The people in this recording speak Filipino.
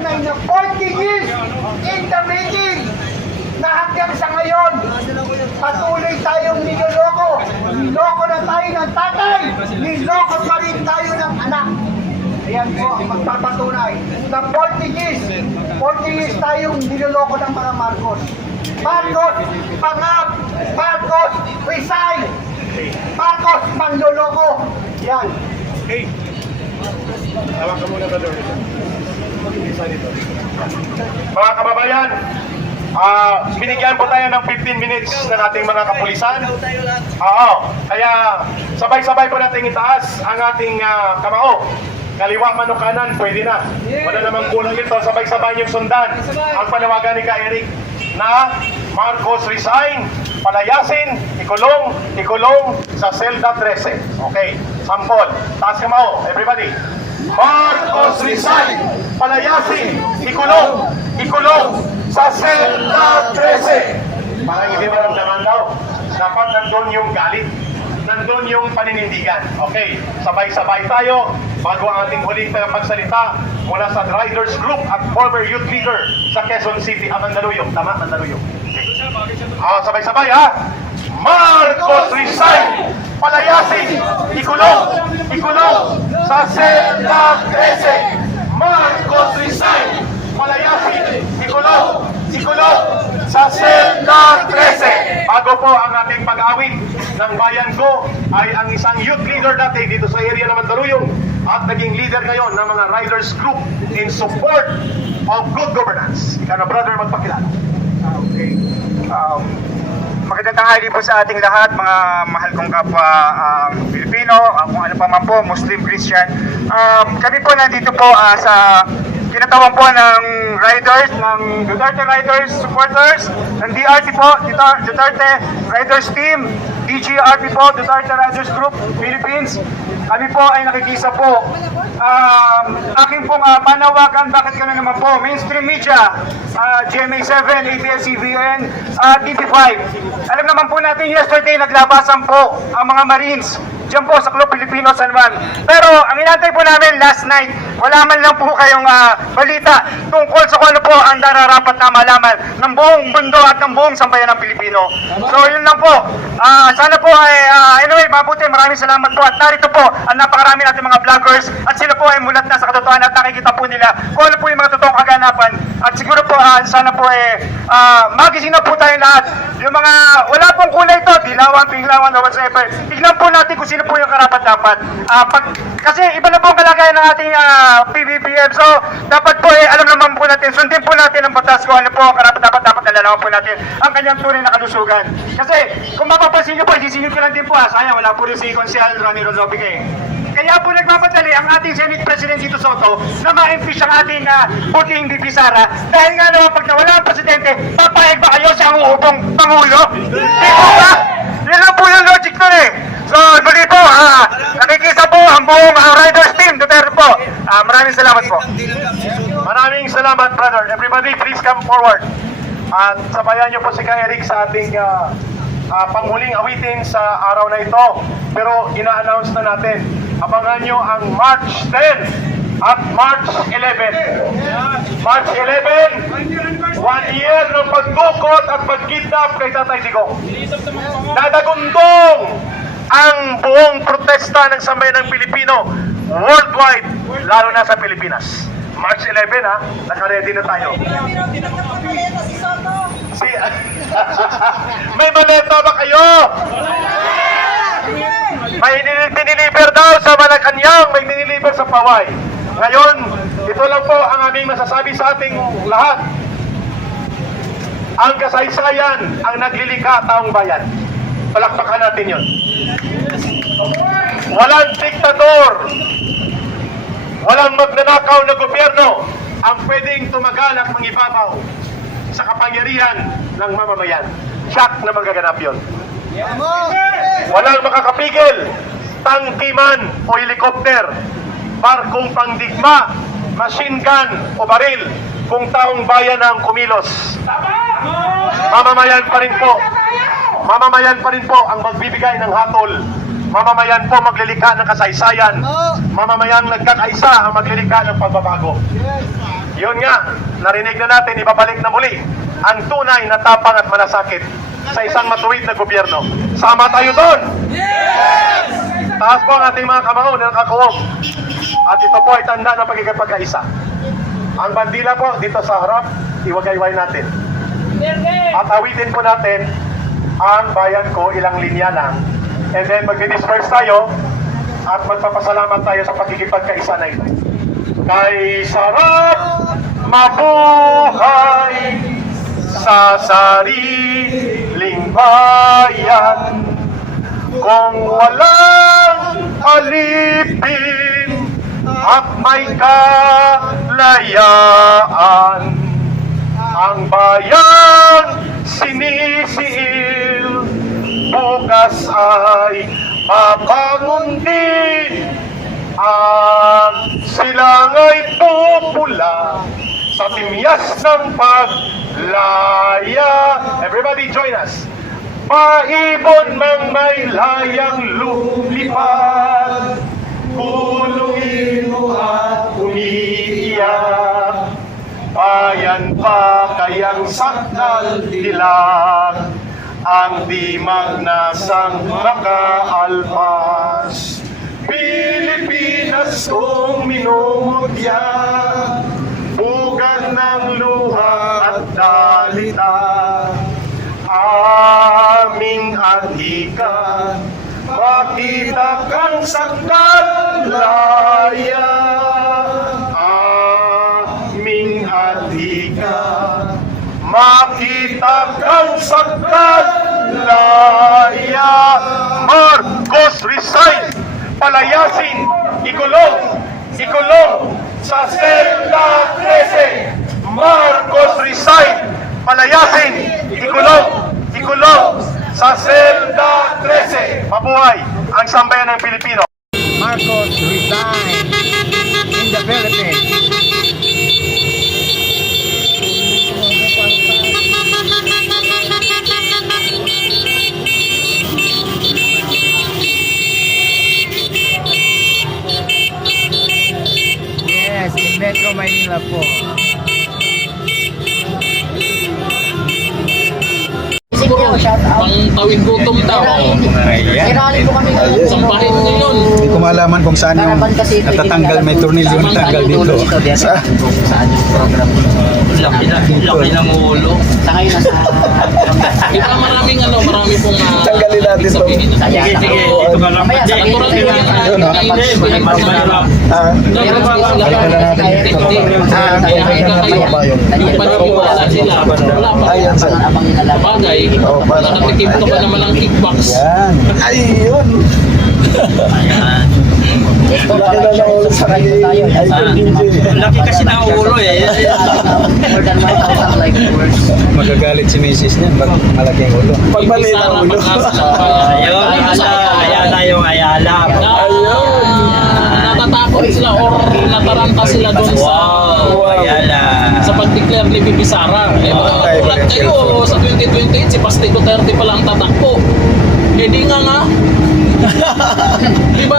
tunay na 40 years in the making na hanggang sa ngayon, patuloy tayong niloloko. Niloko na tayo ng tatay, niloko pa rin tayo ng anak. Ayan po ang magpapatunay na 40 years tayong niloloko ng mga Marcos. Marcos, pangap! Marcos, resign! Marcos, manloloko! Yan. Okay. Tawag ka muna, brother. Mga kababayan, binigyan po tayo ng 15 minutes ng ating mga kapulisan. Oo. Kaya sabay-sabay po natin itaas ang ating kamao. Kaliwa man o kanan, pwede na. Wala namang kulang ito. Sabay-sabay yung sundan. Ang panawagan ni Ka-Eric na Marcos resign, palayasin, ikulong sa selda 13. Okay, sample. Taas kamao, everybody. Marcos resign, palayasin, ikulong sa selda 13. Parang hindi maramdaman daw. Dapat nandun yung galit. Nandun yung paninindigan. Okay, sabay-sabay tayo bago ang ating huling pagsalita mula sa Riders Group at former youth leader sa Quezon City, Mandaluyong. Tama, Mandaluyong. Okay. Sabay-sabay ha. Marcos resign, palayasin, ikulong sa selda 13. Marcos resign, palayasin, ikulong sa selda 13. Bago po ang ating pag-awit ng bayan ko ay ang isang youth leader dati dito sa area ng Mandaluyong at naging leader ngayon ng mga Riders Group in support of good governance. Ikaw na, brother, magpakilala. Okay. Magandang tanghali po sa ating lahat, mga mahal kong kapwa Pilipino, kung ano pa man po, Muslim, Christian. Kami po nandito po sa kinatawan po ng riders, ng Duterte Riders supporters, ng DRT po, Duterte Riders Team, DGRP po, Duterte Riders Group, Philippines. Kami po ay nakikisa po. Aking pong panawagan, bakit kami naman po, mainstream media, GMA7, ABS-CBN, TV5. Alam naman po natin, yesterday naglabasan po ang mga Marines diyan po sa Club Pilipino San Juan. Pero ang inantay po namin last night, wala man lang po kayong balita tungkol sa kung ano po ang nararapat na malaman ng buong mundo at ng buong sambayan ng Pilipino. So yun lang po. Sana po ay, anyway, mabuti, maraming salamat po. At narito po ang napakarami natin mga vloggers at sila po ay mulat na sa katotohanan at nakikita po nila kung ano po yung mga totoong kaganapan. At siguro po, sana po magising na po tayo lahat. Yung mga, wala pong kulay ito, dilawan, pinglawan, o whatsoever. Tignan po natin kung sino po yung karapat-dapat. Kasi iba na po ang kalagayan ng ating PBBM. So, dapat po alam naman po natin, sundin po natin ang batas kung ano po ang karapat-dapat, dapat nalalaman po natin ang kanyang tunay na kalusugan. Kasi, kung mapapansin nyo po, isisingit ko lang din po sayang, wala po rin si Consial Ronnie Rozobique. Kaya po nagmamadali ang ating Senate President Tito Soto na ma-impeach ang ating puting VP Sara dahil nga naman pag nawala ang Presidente, papayag ba kayo sa umuupong Pangulo? Di po ba? Yan lang po yung logic nun eh. So, muli po, nakikisa po ang buong Riders Team, Duterte po. Maraming salamat po. Maraming salamat, brother. Everybody, please come forward. At sabayan niyo po si Ka-Eric sa ating panghuling awitin sa araw na ito. Pero ina-announce na natin, abangan nyo ang March 10 at March 11. March 11, 1 year ng pagkukot at pagkidnap kay Tatay Digong. Dadagundong ang buong protesta ng sambayan ng Pilipino worldwide, lalo na sa Pilipinas. March 11 naka-ready na tayo. May maleta ba kayo? May diniliver daw sa Malacanang, may diniliver sa Paway. Ngayon, ito lang po ang aming masasabi sa ating lahat. Ang kasaysayan ang naglilikha taong bayan. Palakpakan natin yun. Walang diktador, walang magnanakaw na gobyerno ang pwedeng tumagal at mangibabaw sa kapangyarihan ng mamamayan. Siyak na magaganap yun. Walang makakapigil, tangki man o helikopter, barkong pangdigma, machine gun o baril, kung taong bayan ang kumilos. Mamamayan pa rin po. Mamamayan pa rin po ang magbibigay ng hatol. Mamamayan po maglilikha ng kasaysayan. Mamamayang nagkakaisa ang maglilikha ng pagbabago. Yun nga, narinig na natin, ibabalik na muli ang tunay na tapang at malasakit sa isang matuwid na gobyerno. Sama tayo doon! Taas po ang ating mga kamao na nakakuwong. At ito po ay tanda ng pagkikipagkaisa. Ang bandila po dito sa harap, iwagayway natin. At awitin po natin ang bayan ko, ilang linya lang. And then magdi-disperse tayo at magpapasalamat tayo sa pagkikipagkaisa na ito. Kay sarap mabuhay sa sariling bayan, kung walang alipin at may kalayaan, ang bayan sinisiil, bukas ay mabangon din, at silang ay pupula sa timyas ng paglaya. Everybody join us. Maibon mang may layang lumipad, kulungin mo at umiiyak, bayan pa kayang sakdal dilag, ang di magnasang makaalpas. Pilipinas kong minumutya, bugan ng luha at dalita, aming adhika, makita kang sakdalaya, aming adhika, makita kang sakdalaya. Marcos resign, palayasin, ikulong sa selda 13. Marcos resign, palayasin, ikulong sa selda 13. Mabuhay ang sambayan ng Pilipino. Marcos resign in the Philippines. Yes, in Metro Manila po. Pang tawid gutom daw. Sinali po kami ng Sampahin ngayon. Hindi ko malaman kung saan yung natatanggal, may tornilyo na tanggal dito. Sa Saan yung program? Laki ng ulo. Sa ngayon nasa... Di ba marami pong Tanggalin natin to. sabihin. Sige, ito ka lang. Mamaya, Natural sabihin yun. natin. Paniwala sila. Wala pa. Ayan, sir. Bagay, Oo, para- nakatikim ka pa naman ng kickbox. Yan. Ayun. Laki na ng ulo sa kanya. Idol DJ. Laki kasi ng ulo eh. More than 1,000 like viewers. Magagalit si Mrs. niyan pag malaking ulo. Pag maliit ang ulo. Ayun, ayala yung ayala. Ayun! Natatakot sila or nataranta sila doon sa Ayala. sa pag-declare ni Bibi Sara. Eh, ulat kayo sa 2028, si Basti Duterte pa lang tatakbo. Eh di nga. Di ba?